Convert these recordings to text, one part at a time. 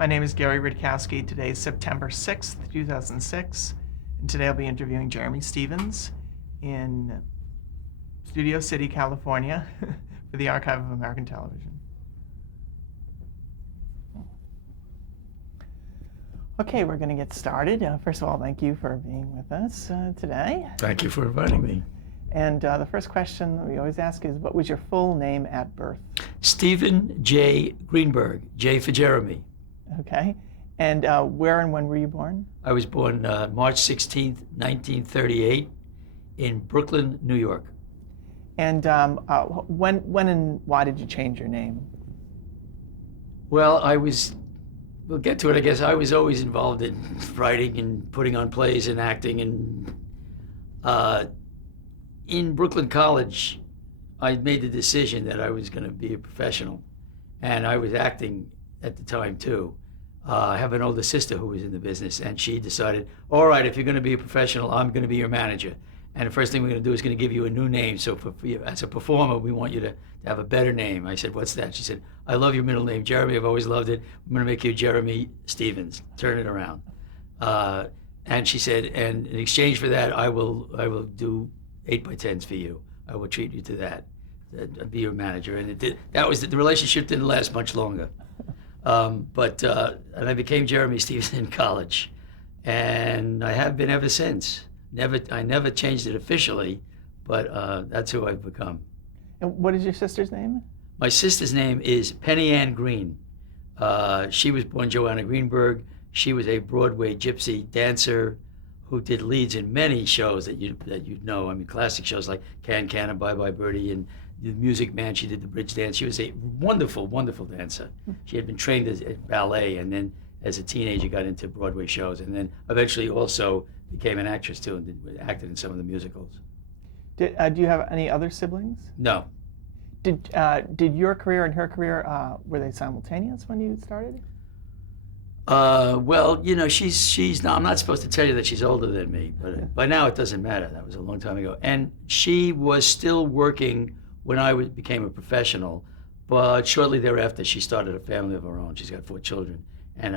My name is Gary Rudkowski. Today is September 6th, 2006, and today I'll be interviewing Jeremy Stevens in Studio City, California for the Archive of American Television. Okay, we're going to get started. First of all, thank you for being with us today. Thank you for inviting me. And the first question that we always ask is, what was your full name at birth? Stephen J. Greenberg, J for Jeremy. Okay. And where and when were you born? I was born March 16th, 1938 in Brooklyn, New York. And when and why did you change your name? Well, we'll get to it, I guess. I was always involved in writing and putting on plays and acting. And in Brooklyn College, I made the decision that I was going to be a professional. And I was acting at the time, too. I have an older sister who was in the business, and she decided, all right, if you're going to be a professional, I'm going to be your manager. And the first thing we're going to do is going to give you a new name. So for you, as a performer, we want you to have a better name. I said, what's that? She said, I love your middle name, Jeremy. I've always loved it. I'm going to make you Jeremy Stevens. Turn it around. And she said, and in exchange for that, I will do 8x10s for you. I will treat you to that. I'll be your manager. And the relationship didn't last much longer. And I became Jeremy Stevens in college, and I have been ever since. I never changed it officially, but that's who I've become. And what is your sister's name? My sister's name is Penny Ann Green. She was born Joanna Greenberg. She was a Broadway gypsy dancer who did leads in many shows that you'd know. I mean, classic shows like Can Can and Bye Bye Birdie and The Music Man. She did the bridge dance. She was a wonderful, wonderful dancer. She had been trained at ballet, and then as a teenager got into Broadway shows, and then eventually also became an actress too, and acted in some of the musicals. Do you have any other siblings? No. Did your career and her career, were they simultaneous when you started? Well, you know, she's now, I'm not supposed to tell you that she's older than me, but by now it doesn't matter. That was a long time ago. And she was still working when I became a professional, but shortly thereafter she started a family of her own. She's got 4 children, and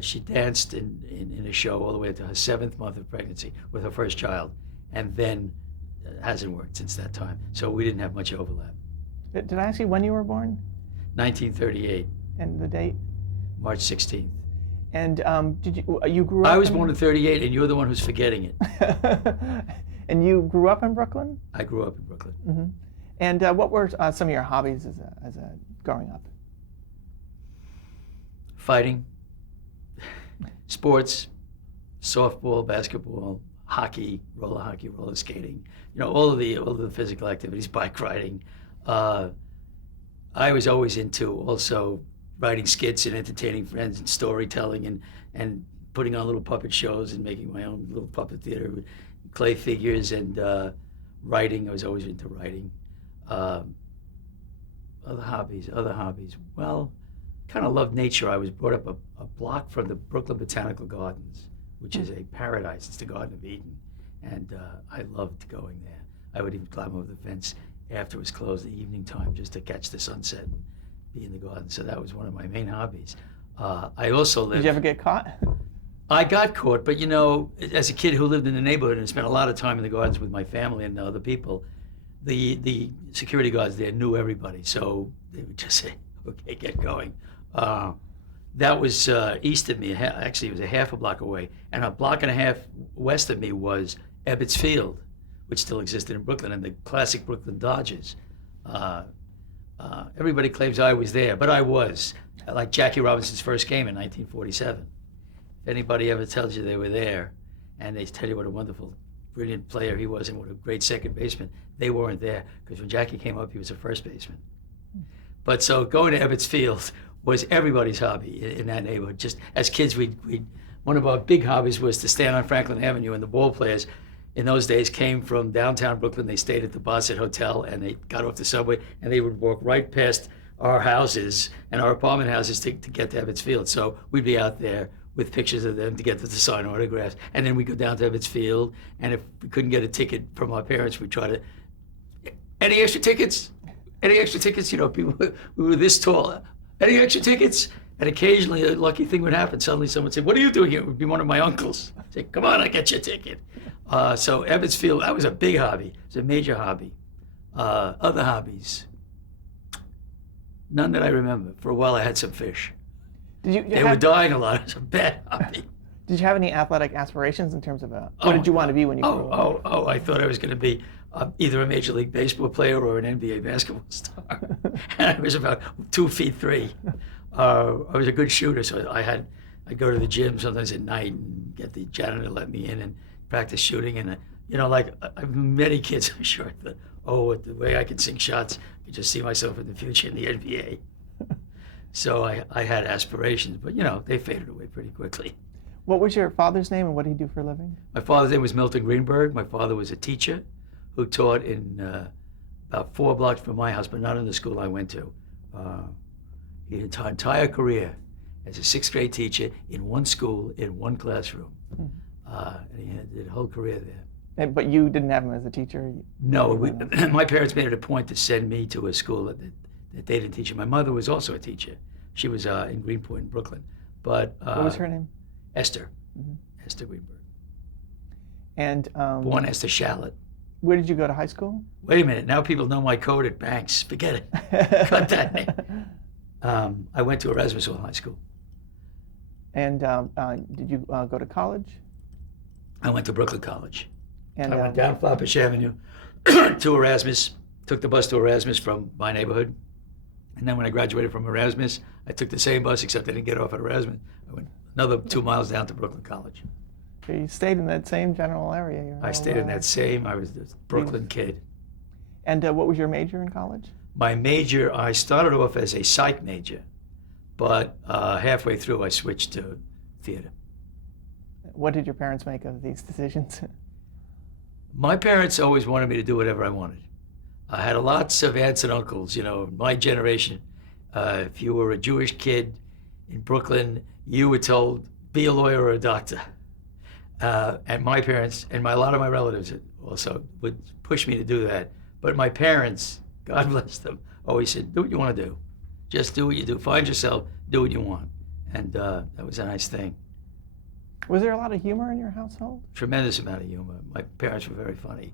she danced in a show all the way to her 7th month of pregnancy with her first child, and then hasn't worked since that time. So we didn't have much overlap. Did I ask you when you were born? 1938. And the date? March 16th. And you grew up? I was born in 38, and you're the one who's forgetting it. And you grew up in Brooklyn? I grew up in Brooklyn. Mm-hmm. And what were some of your hobbies as a growing up? Fighting, sports, softball, basketball, hockey, roller skating. You know, all of the physical activities, bike riding. I was always into also writing skits and entertaining friends and storytelling and putting on little puppet shows and making my own little puppet theater with clay figures and writing. I was always into writing. Other hobbies. Well, kind of loved nature. I was brought up a block from the Brooklyn Botanical Gardens, which is a paradise. It's the Garden of Eden. And I loved going there. I would even climb over the fence after it was closed in the evening time just to catch the sunset and be in the garden. So that was one of my main hobbies. I also lived... Did you ever get caught? I got caught, but you know, as a kid who lived in the neighborhood and spent a lot of time in the gardens with my family and other people, the security guards there knew everybody, so they would just say, okay, get going. That was east of me. Actually, it was a half a block away. And a block and a half west of me was Ebbets Field, which still existed in Brooklyn, and the classic Brooklyn Dodgers. Everybody claims I was there, but I was. Like Jackie Robinson's first game in 1947. If anybody ever tells you they were there, and they tell you what a wonderful, brilliant player he was and what a great second baseman, they weren't there, because when Jackie came up, he was a first baseman. But so going to Ebbets Field was everybody's hobby in that neighborhood. Just as kids, one of our big hobbies was to stand on Franklin Avenue, and the ball players in those days came from downtown Brooklyn. They stayed at the Bassett Hotel, and they got off the subway, and they would walk right past our houses and our apartment houses to get to Ebbets Field. So we'd be out there with pictures of them to get them to sign autographs. And then we'd go down to Ebbets Field, and if we couldn't get a ticket from our parents, we'd try to, any extra tickets? Any extra tickets? You know, people, we were this tall. Any extra tickets? And occasionally a lucky thing would happen. Suddenly someone would say, "What are you doing here?" It would be one of my uncles. I'd say, "Come on, I'll get you a ticket." So Ebbets Field, that was a big hobby. It was a major hobby. Other hobbies, none that I remember. For a while I had some fish. They were dying a lot. It was a bad hobby. Did you have any athletic aspirations in terms of what did you want to be when you grew up? I thought I was going to be either a Major League Baseball player or an NBA basketball star. And I was about 2'3". I was a good shooter, so I'd go to the gym sometimes at night and get the janitor to let me in and practice shooting. And, like many kids, I'm sure, thought, with the way I can sink shots, I could just see myself in the future in the NBA. So I had aspirations, but, they faded away pretty quickly. What was your father's name and what did he do for a living? My father's name was Milton Greenberg. My father was a teacher who taught in about 4 blocks from my house, but not in the school I went to. He had his entire career as a 6th grade teacher in one school, in one classroom. And he did a whole career there. But you didn't have him as a teacher? No, my parents made it a point to send me to a school that they didn't teach. My mother was also a teacher. She was in Greenpoint in Brooklyn. But what was her name? Esther. Esther Greenberg. And born Esther Shallot. Where did you go to high school? Wait a minute. Now people know my code at Banks. Forget it. Cut that name. I went to Erasmus High School. And did you go to college? I went to Brooklyn College. And I went down Flatbush Avenue to Erasmus, took the bus to Erasmus from my neighborhood. And then when I graduated from Erasmus, I took the same bus, except I didn't get off at Erasmus. I went another 2 miles down to Brooklyn College. So you stayed in that same general area? I stayed in that same, I was the Brooklyn kid. And what was your major in college? My major, I started off as a psych major, but halfway through I switched to theater. What did your parents make of these decisions? My parents always wanted me to do whatever I wanted. I had lots of aunts and uncles, my generation. If you were a Jewish kid in Brooklyn, you were told, be a lawyer or a doctor. And my parents and a lot of my relatives also would push me to do that. But my parents, God bless them, always said, do what you want to do. Just do what you do. Find yourself, do what you want. And that was a nice thing. Was there a lot of humor in your household? Tremendous amount of humor. My parents were very funny.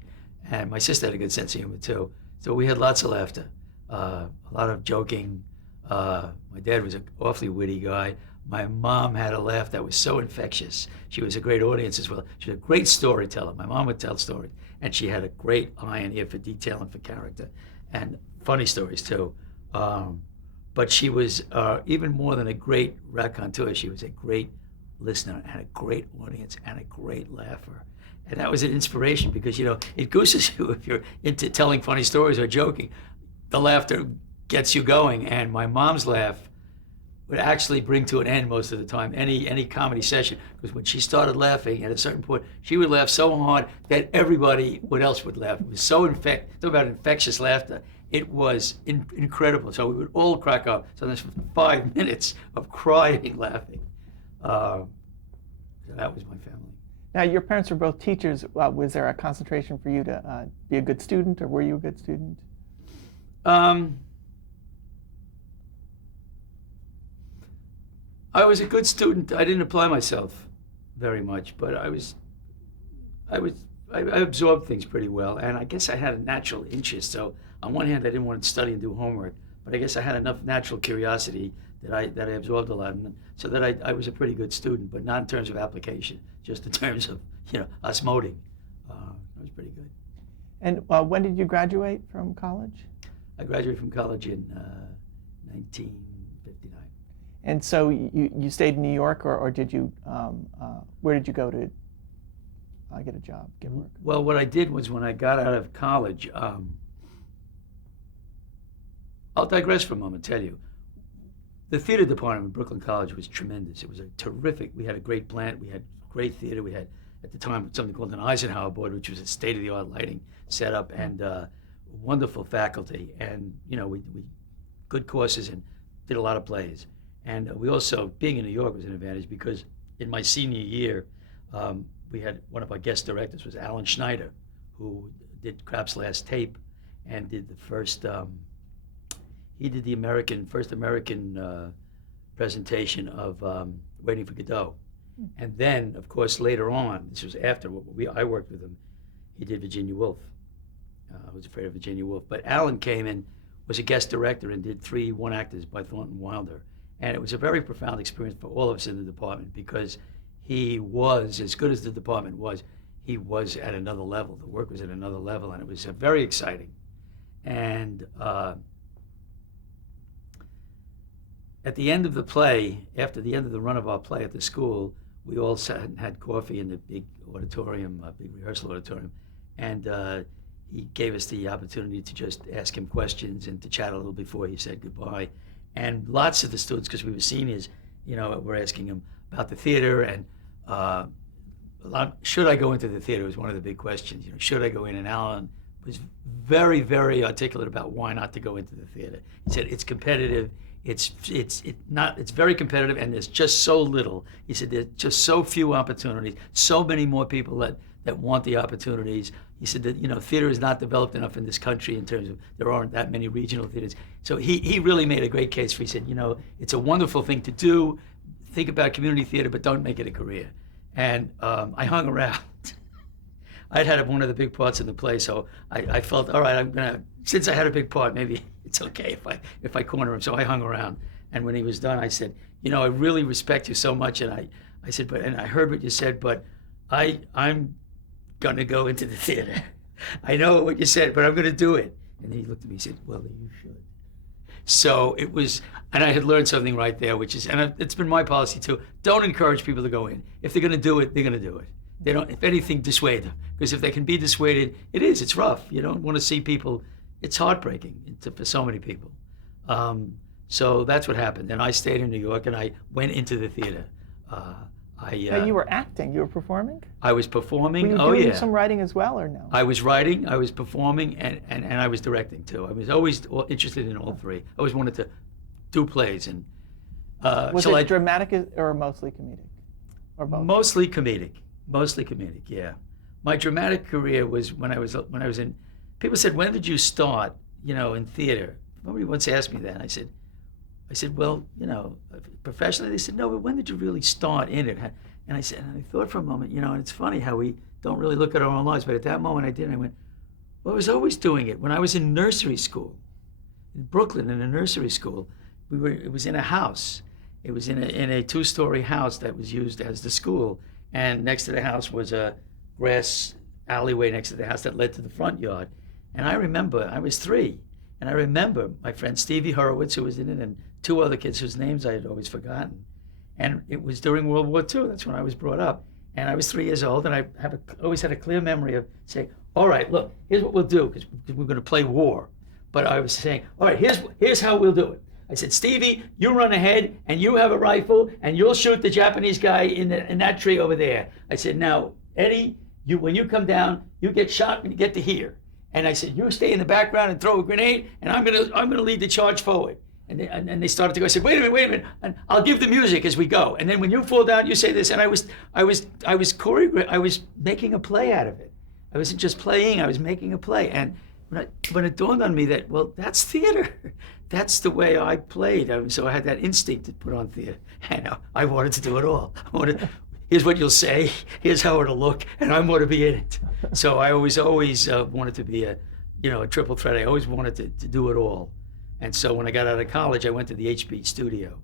And my sister had a good sense of humor, too. So we had lots of laughter, a lot of joking. My dad was an awfully witty guy. My mom had a laugh that was so infectious. She was a great audience as well. She was a great storyteller. My mom would tell stories, and she had a great eye and ear for detail and for character, and funny stories too. But she was even more than a great raconteur. She was a great listener and a great audience and a great laugher. And that was an inspiration because, it gooses you if you're into telling funny stories or joking. The laughter gets you going, and my mom's laugh would actually bring to an end most of the time any comedy session, because when she started laughing at a certain point, she would laugh so hard that everybody else would laugh. It was so talk about infectious laughter. It was incredible. So we would all crack up. So there's 5 minutes of crying, laughing. So that was my family. Now, your parents were both teachers. Was there a concentration for you to be a good student, or were you a good student? I was a good student. I didn't apply myself very much, but I absorbed things pretty well, and I guess I had a natural interest. So on one hand, I didn't want to study and do homework, but I guess I had enough natural curiosity that I absorbed a lot, and so that I was a pretty good student, but not in terms of application, just in terms of osmoting. I was pretty good. And when did you graduate from college? I graduated from college in 1959. And so you stayed in New York, or did you? Where did you go to get a job, get work? Well, what I did was when I got out of college, I'll digress for a moment. Tell you, the theater department at Brooklyn College was tremendous. It was a terrific. We had a great plant. We had great theater. We had at the time something called an Eisenhower board, which was a state-of-the-art lighting setup, and wonderful faculty, and we good courses and did a lot of plays. And we also, being in New York was an advantage because in my senior year, we had one of our guest directors was Alan Schneider, who did Krapp's Last Tape and did the first, he did the first American presentation of Waiting for Godot. And then, of course, later on, this was after I worked with him, he did Virginia Woolf. I was afraid of Virginia Woolf. But Alan came in, was a guest director, and did 3 one-actors by Thornton Wilder. And it was a very profound experience for all of us in the department, because he was, as good as the department was, he was at another level. The work was at another level, and it was very exciting. And at the end of the play, after the end of the run of our play at the school, we all sat and had coffee in the big auditorium, big rehearsal auditorium, and he gave us the opportunity to just ask him questions and to chat a little before he said goodbye. And lots of the students, because we were seniors, were asking him about the theater, and should I go into the theater was one of the big questions. Should I go in? And Alan was very, very articulate about why not to go into the theater. He said it's competitive. It's very competitive, and there's just so little. He said there's just so few opportunities, so many more people that want the opportunities. He said that theater is not developed enough in this country in terms of there aren't that many regional theaters. So he really made a great case for. He said it's a wonderful thing to do. Think about community theater, but don't make it a career. And I hung around. I'd had one of the big parts in the play, so I felt, all right, since I had a big part, maybe it's okay if I corner him. So I hung around. And when he was done, I said, I really respect you so much. And I said, and I heard what you said, but I'm going to go into the theater. I know what you said, but I'm going to do it. And he looked at me and said, well, you should. So it was, and I had learned something right there, which is, and it's been my policy too, don't encourage people to go in. If they're going to do it, they're going to do it. They don't, if anything, dissuade them. Because if they can be dissuaded, it's rough. You don't want to see people, it's heartbreaking for so many people. So that's what happened. And I stayed in New York, and I went into the theater. And you were acting, you were performing? I was performing, were you doing some writing as well, or no? I was writing, I was performing, and I was directing too. I was always interested in all 3. I always wanted to do plays. And was it dramatic or mostly comedic? Or both? Mostly comedic, yeah. My dramatic career was when I was in, people said, when did you start, in theater? Nobody once asked me that. I said, well, professionally, they said, no, but when did you really start in it? And I said, and I thought for a moment, and it's funny how we don't really look at our own lives, but at that moment I did, and I went, well, I was always doing it. When I was in nursery school, in Brooklyn, in a nursery school, it was in a house. It was in a 2-story house that was used as the school, and next to the house was a grass alleyway next to the house that led to the front yard. And I remember, I was 3, and I remember my friend Stevie Horowitz, who was in it, and 2 other kids whose names I had always forgotten. And it was during World War II. That's when I was brought up. And I was 3 years old, and I always had a clear memory of saying, all right, look, here's what we'll do, because we're going to play war. But I was saying, all right, here's how we'll do it. I said, Stevie, you run ahead, and you have a rifle, and you'll shoot the Japanese guy in that tree over there. I said, now, Eddie, when you come down, you get shot when you get to here. And I said, you stay in the background and throw a grenade, and I'm gonna lead the charge forward. And they started to go. I said, wait a minute, and I'll give the music as we go. And then when you fall down, you say this. And I was making a play out of it. I wasn't just playing, I was making a play. And when it dawned on me that, well, that's theater. That's the way I played. So I had that instinct to put on theater. And I wanted to do it all. Here's what you'll say, here's how it'll look, and I'm going to be in it. So I always wanted to be a triple threat. I always wanted to do it all. And so when I got out of college, I went to the HB studio.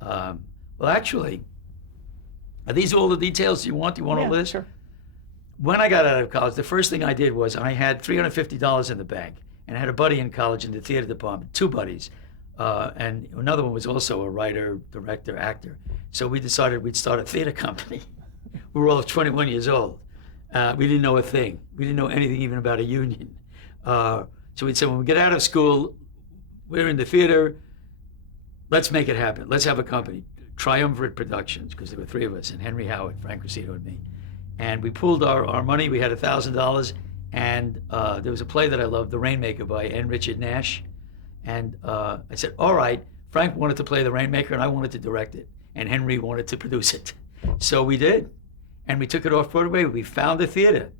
Well, actually, are these all the details you want? Do you want all this? Sure. When I got out of college, the first thing I did was I had $350 in the bank, and I had a buddy in college in the theater department, 2 buddies. And another one was also a writer, director, actor. So we decided we'd start a theater company. We were all 21 years old. We didn't know a thing. We didn't know anything even about a union. So we said, when we get out of school, we're in the theater, let's make it happen. Let's have a company. Triumvirate Productions, because there were 3 of us, and Henry Howard, Frank Rossito, and me. And we pooled our money. We had $1,000, and there was a play that I loved, The Rainmaker by N. Richard Nash. And I said, all right, Frank wanted to play The Rainmaker, and I wanted to direct it. And Henry wanted to produce it. So we did. And we took it off Broadway. We found a theater.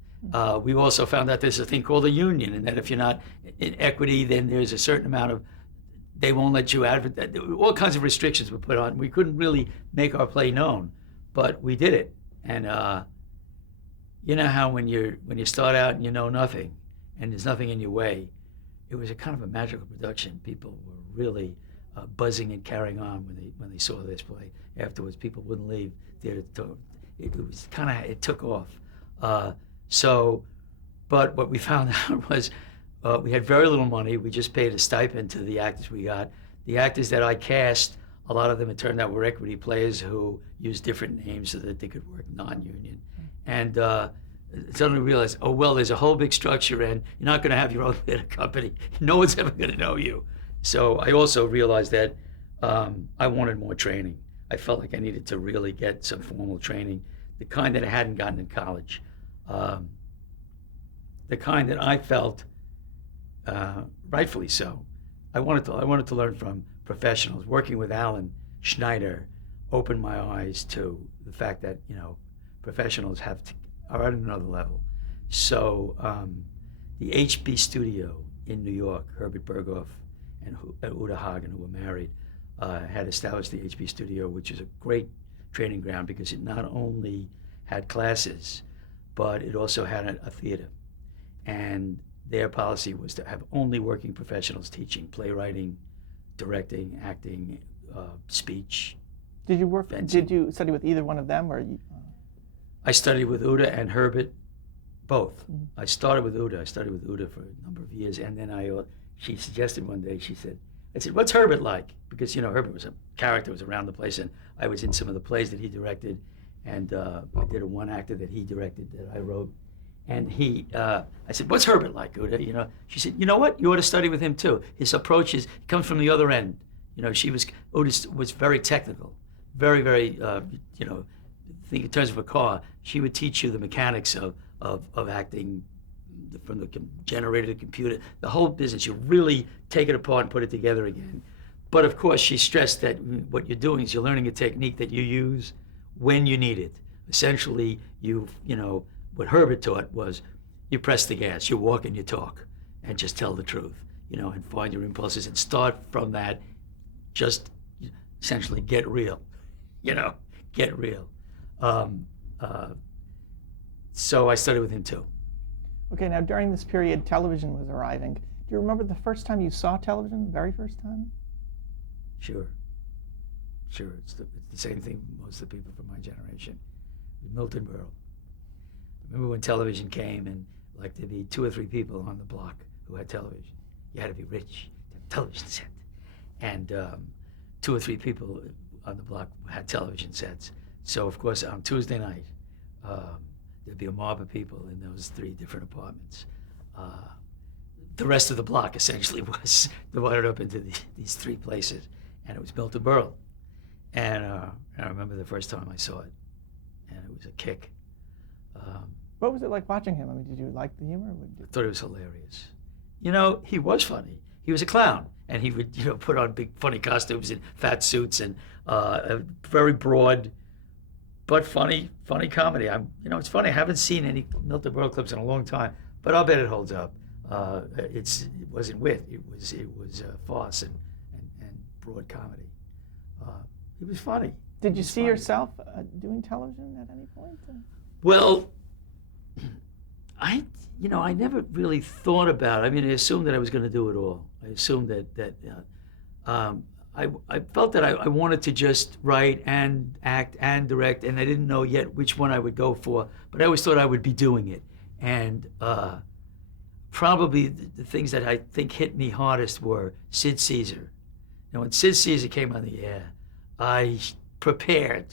We also found out there's a thing called a union, and that if you're not in equity, then there's a certain amount of they won't let you advertise. All kinds of restrictions were put on. We couldn't really make our play known, but we did it. And you know how when you start out and you know nothing, and there's nothing in your way, it was a kind of a magical production. People were really buzzing and carrying on when they saw this play. Afterwards, people wouldn't leave theater. It was kind of, it took off. But what we found out was we had very little money. We just paid a stipend to the actors we got. The actors that I cast, a lot of them, it turned out, were equity players who used different names so that they could work non-union. And suddenly realized, oh, well, there's a whole big structure, and you're not going to have your own theater company. No one's ever going to know you. So I also realized that I wanted more training. I felt like I needed to really get some formal training, the kind that I hadn't gotten in college, the kind that I felt, rightfully so, I wanted to learn from professionals. Working with Alan Schneider opened my eyes to the fact that, you know, professionals are at another level. So the HB studio in New York, Herbert Berghoff and Uta Hagen, who were married, had established the HB studio, which is a great training ground because it not only had classes, but it also had a theater. And their policy was to have only working professionals teaching playwriting, directing, acting, speech. Did you fencing. Did you study with either one of them, or you? I studied with Uta and Herbert, both. Mm-hmm. I studied with Uta for a number of years, and then she suggested one day, I said, what's Herbert like? Because, you know, Herbert was a character, was around the place, and I was in some of the plays that he directed, and I did a one actor that he directed that I wrote. And I said, what's Herbert like, Uta? You know, she said, you know what? You ought to study with him too. His approach he comes from the other end. You know, Uta was very technical, very, very, you know, think in terms of a car. She would teach you the mechanics of acting, from the generator to the computer, the whole business. You really take it apart and put it together again. But of course, she stressed that what you're doing is you're learning a technique that you use when you need it. Essentially, you know, what Herbert taught was you press the gas, you walk and you talk, and just tell the truth, you know, and find your impulses and start from that. Just essentially get real, you know, get real. So I studied with him too. Okay, now during this period, television was arriving. Do you remember the first time you saw television, the very first time? Sure. It's the same thing most of the people from my generation. Milton Berle. Remember when television came and like there'd be 2 or 3 people on the block who had television. You had to be rich to have a television set. And 2 or 3 people on the block had television sets. So of course on Tuesday night, there'd be a mob of people in those 3 different apartments. The rest of the block essentially was divided up into these 3 places, and it was Milton Berle. And I remember the first time I saw it, and it was a kick. What was it like watching him? I mean, did you like the humor? I thought it was hilarious. You know, he was funny. He was a clown, and he would, you know, put on big funny costumes and fat suits and a very broad but funny comedy. You know, it's funny. I haven't seen any Milton Berle clips in a long time, but I'll bet it holds up. It wasn't wit. It was farce and broad comedy. It was funny. Did you see yourself doing television at any point? Well, I never really thought about it. I mean, I assumed that I was going to do it all. I assumed that I felt that I wanted to just write and act and direct, and I didn't know yet which one I would go for, but I always thought I would be doing it. And probably the things that I think hit me hardest were Sid Caesar. Now, when Sid Caesar came on the air, I prepared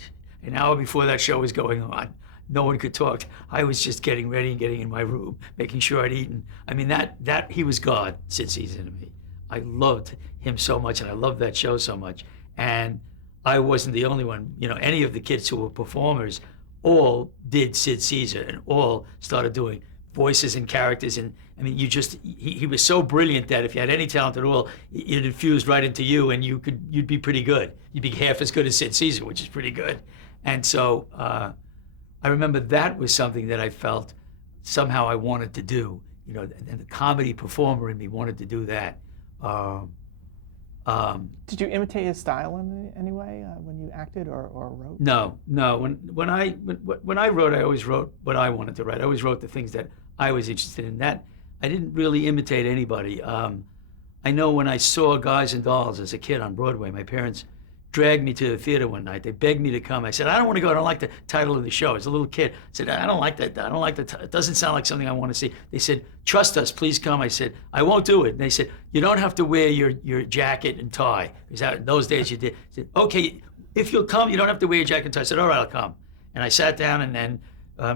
an hour before that show was going on. No one could talk. I was just getting ready and getting in my room, making sure I'd eaten. I mean, that he was God, Sid Caesar to me. I loved him so much, and I loved that show so much. And I wasn't the only one. You know, any of the kids who were performers all did Sid Caesar and all started doing voices and characters. And I mean, he was so brilliant that if you had any talent at all, it infused right into you, and you'd be pretty good. You'd be half as good as Sid Caesar, which is pretty good. And so I remember that was something that I felt somehow I wanted to do, you know, and the comedy performer in me wanted to do that. Did you imitate his style in any way when you acted or wrote? No, no. When I wrote, I always wrote what I wanted to write. I always wrote the things that I was interested in. That I didn't really imitate anybody. I know when I saw Guys and Dolls as a kid on Broadway, my parents dragged me to the theater one night. They begged me to come. I said, I don't want to go. I don't like the title of the show. As a little kid, I said, I don't like that. I don't like it doesn't sound like something I want to see. They said, trust us, please come. I said, I won't do it. And they said, you don't have to wear your jacket and tie. Because in those days you did. I said, okay, if you'll come, you don't have to wear your jacket and tie. I said, all right, I'll come. And I sat down, and then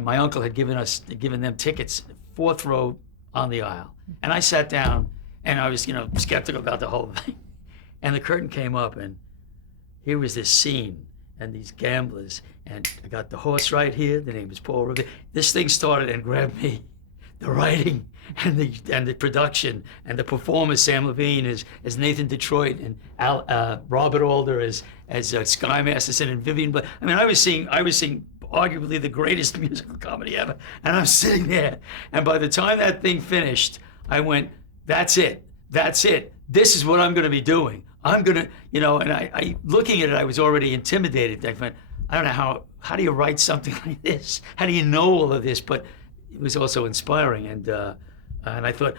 my uncle had given them tickets, 4th row on the aisle. And I sat down, and I was, skeptical about the whole thing. And the curtain came up, and here was this scene and these gamblers, and I got the horse right here. The name is Paul Revere. This thing started and grabbed me. The writing and the production and the performers, Sam Levine as Nathan Detroit and Robert Alder as Sky Masterson and Vivian Blair. I mean, I was seeing arguably the greatest musical comedy ever, and I'm sitting there. And by the time that thing finished, I went, "That's it. That's it. This is what I'm going to be doing. I'm gonna, and I looking at it, I was already intimidated. I went, I don't know how do you write something like this? How do you know all of this? But it was also inspiring, and I thought,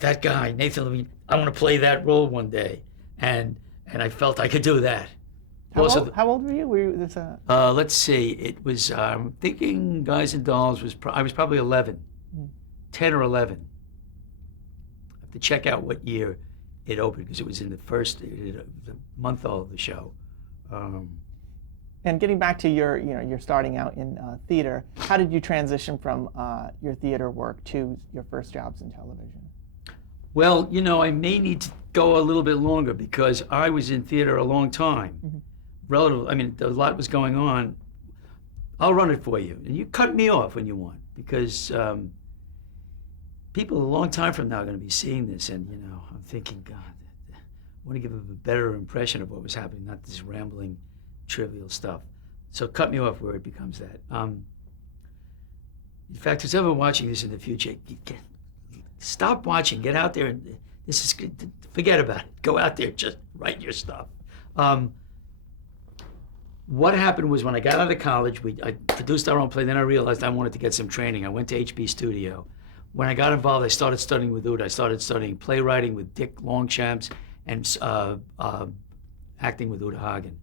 that guy, Nathan Levine, I want to play that role one day, and I felt I could do that. How old were you? Let's see, it was, I'm thinking Guys and Dolls I was probably 11, 10 or 11. I have to check out what year it opened, because it was in the month old of the show. And getting back to your starting out in theater, how did you transition from your theater work to your first jobs in television? Well, I may need to go a little bit longer, because I was in theater a long time. Mm-hmm. A lot was going on. I'll run it for you, and you cut me off when you want, because people a long time from now are going to be seeing this, and I'm thinking, God, I want to give them a better impression of what was happening, not this rambling, trivial stuff. So cut me off where it becomes that. In fact, who's ever watching this in the future, stop watching, get out there, and forget about it. Go out there, just write your stuff. What happened was, when I got out of college, I produced our own play. Then I realized I wanted to get some training. I went to HB Studio. When I got involved, I started studying with Uta. I started studying playwriting with Dick Longchamps and acting with Uta Hagen.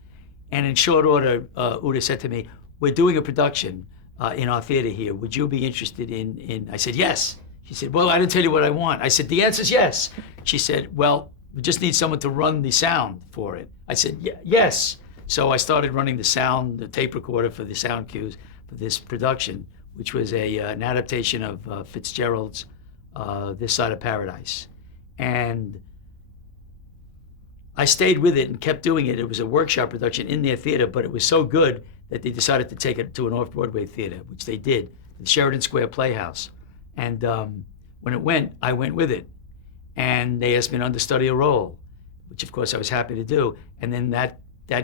And in short order, Uta said to me, we're doing a production in our theater here. Would you be interested in? I said, yes. She said, well, I didn't tell you what I want. I said, the answer's yes. She said, well, we just need someone to run the sound for it. I said, yes. So I started running the tape recorder for the sound cues for this production, which was an adaptation of Fitzgerald's This Side of Paradise. And I stayed with it and kept doing it. It was a workshop production in their theater, but it was so good that they decided to take it to an off-Broadway theater, which they did, the Sheridan Square Playhouse. And when it went, I went with it. And they asked me to understudy a role, which of course I was happy to do. And then that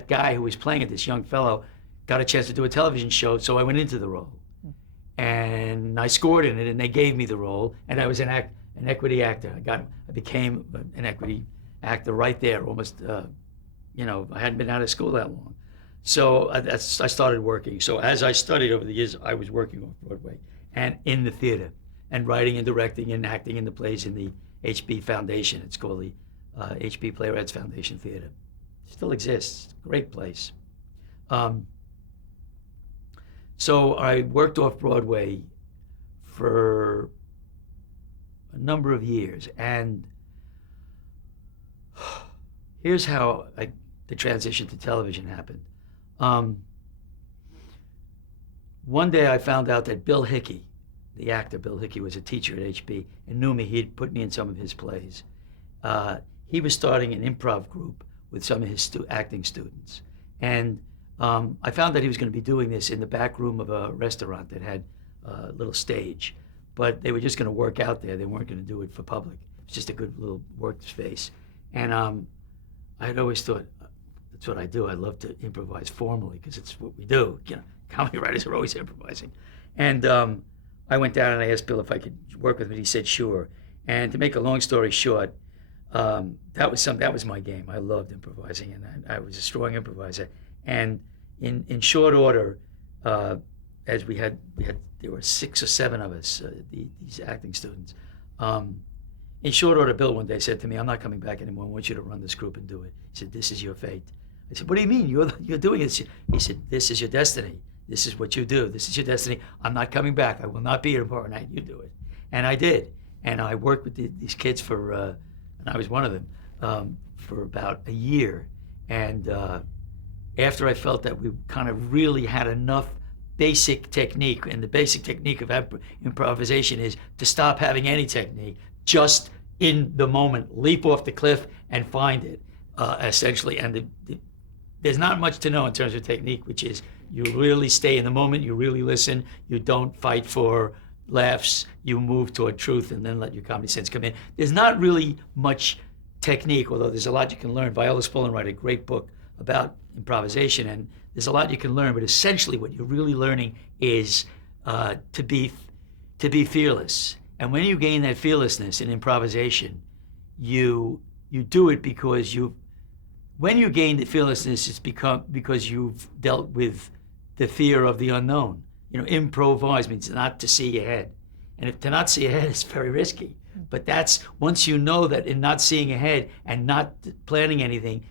guy who was playing it, this young fellow, got a chance to do a television show, so I went into the role. And I scored in it, and they gave me the role, and I was an equity actor. I became an equity actor right there, almost, I hadn't been out of school that long. So I started working. So as I studied over the years, I was working off Broadway and in the theater, and writing and directing and acting in the plays in the HB Foundation. It's called the HB Playwrights Foundation Theater. It still exists. Great place. So I worked off Broadway for a number of years, and here's how the transition to television happened. One day I found out that Bill Hickey, the actor Bill Hickey, was a teacher at HB and knew me. He'd put me in some of his plays. He was starting an improv group with some of his acting students. And I found that he was going to be doing this in the back room of a restaurant that had a little stage. But they were just going to work out there. They weren't going to do it for public. It was just a good little workspace. And I had always thought, that's what I do. I love to improvise formally, because it's what we do. Comedy writers are always improvising. And I went down and I asked Bill if I could work with him. He said, sure. And to make a long story short, That was my game. I loved improvising, and I was a strong improviser. And in short order, as there were 6 or 7 of us, these acting students. In short order, Bill one day said to me, "I'm not coming back anymore. I want you to run this group and do it." He said, "This is your fate." I said, "What do you mean? You're doing it?" He said, "This is your destiny. This is what you do. This is your destiny. I'm not coming back. I will not be here tomorrow night. You do it." And I did. And I worked with these kids and I was one of them, for about a year. And after I felt that we kind of really had enough basic technique, and the basic technique of improvisation is to stop having any technique, just in the moment, leap off the cliff and find it, essentially. And there's not much to know in terms of technique, which is you really stay in the moment, you really listen, you don't fight for laughs, you move toward truth, and then let your comedy sense come in. There's not really much technique, although there's a lot you can learn. Viola Spolin wrote a great book about improvisation, and there's a lot you can learn, but essentially what you're really learning is to be fearless. And when you gain that fearlessness in improvisation, you do it because when you gain the fearlessness, it's because you've dealt with the fear of the unknown. Improvise means not to see ahead. And to not see ahead is very risky. But that's, once you know that in not seeing ahead and not planning anything,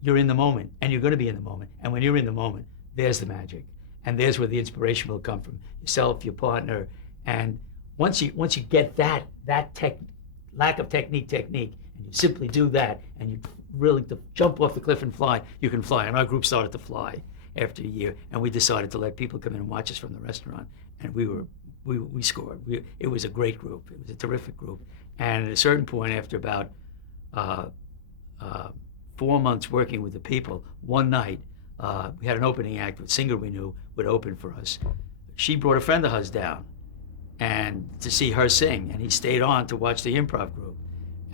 you're in the moment, and you're going to be in the moment. And when you're in the moment, there's the magic. And there's where the inspiration will come from. Yourself, your partner. And once you get that lack of technique, and you simply do that, and you really to jump off the cliff and fly, you can fly. And our group started to fly after a year, and we decided to let people come in and watch us from the restaurant. And we scored. It was a great group. It was a terrific group. And at a certain point, after about 4 months working with the people, one night we had an opening act. A singer we knew would open for us. She brought a friend of hers down, and to see her sing, and he stayed on to watch the improv group.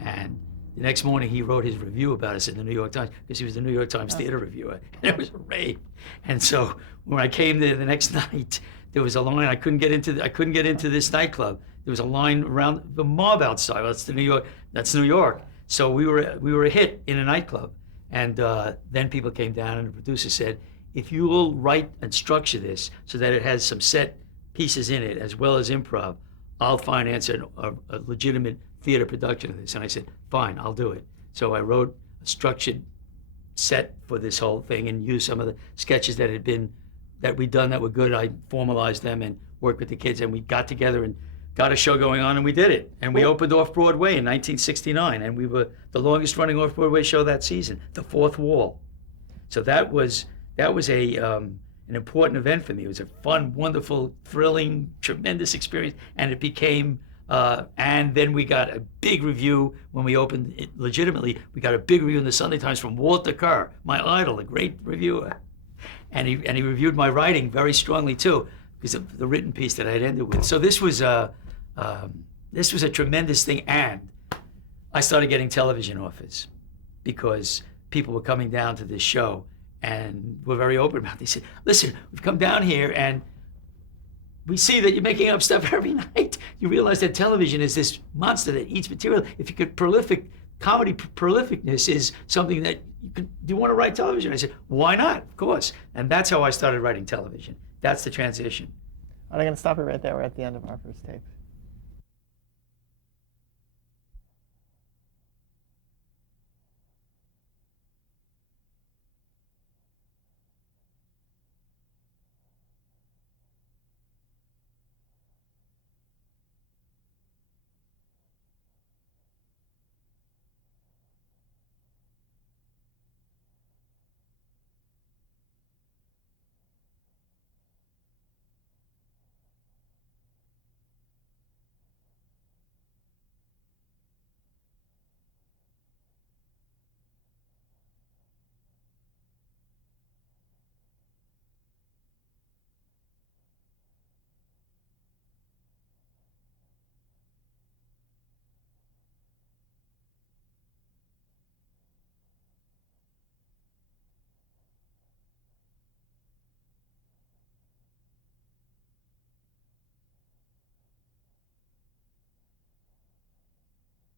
And the next morning, he wrote his review about us in the New York Times, because he was the New York Times theater reviewer, and it was a rave. And so when I came there the next night, there was a line. I couldn't get into this nightclub. There was a line around the mob outside. Well, that's New York. So we were a hit in a nightclub. And then people came down, and the producer said, "If you will write and structure this so that it has some set pieces in it as well as improv, I'll finance a legitimate theater production of this." And I said, "Fine, I'll do it." So I wrote a structured set for this whole thing and used some of the sketches that we'd done that were good. I formalized them and worked with the kids, and we got together and got a show going on, and we did it. And we opened off-Broadway in 1969, and we were the longest-running off-Broadway show that season, The Fourth Wall. So that was an important event for me. It was a fun, wonderful, thrilling, tremendous experience, and it became. And then we got a big review when we opened it legitimately. We got a big review in the Sunday Times from Walter Kerr, my idol, a great reviewer, and he reviewed my writing very strongly too, because of the written piece that I'd ended with. So this was a tremendous thing, and I started getting television offers because people were coming down to this show and were very open about it. They said, "Listen, we've come down here and we see that you're making up stuff every night. You realize that television is this monster that eats material. If you could comedy prolificness is something that do you want to write television?" I said, "Why not? Of course." And that's how I started writing television. That's the transition. I'm going to stop it right there. We're at the end of our first tape.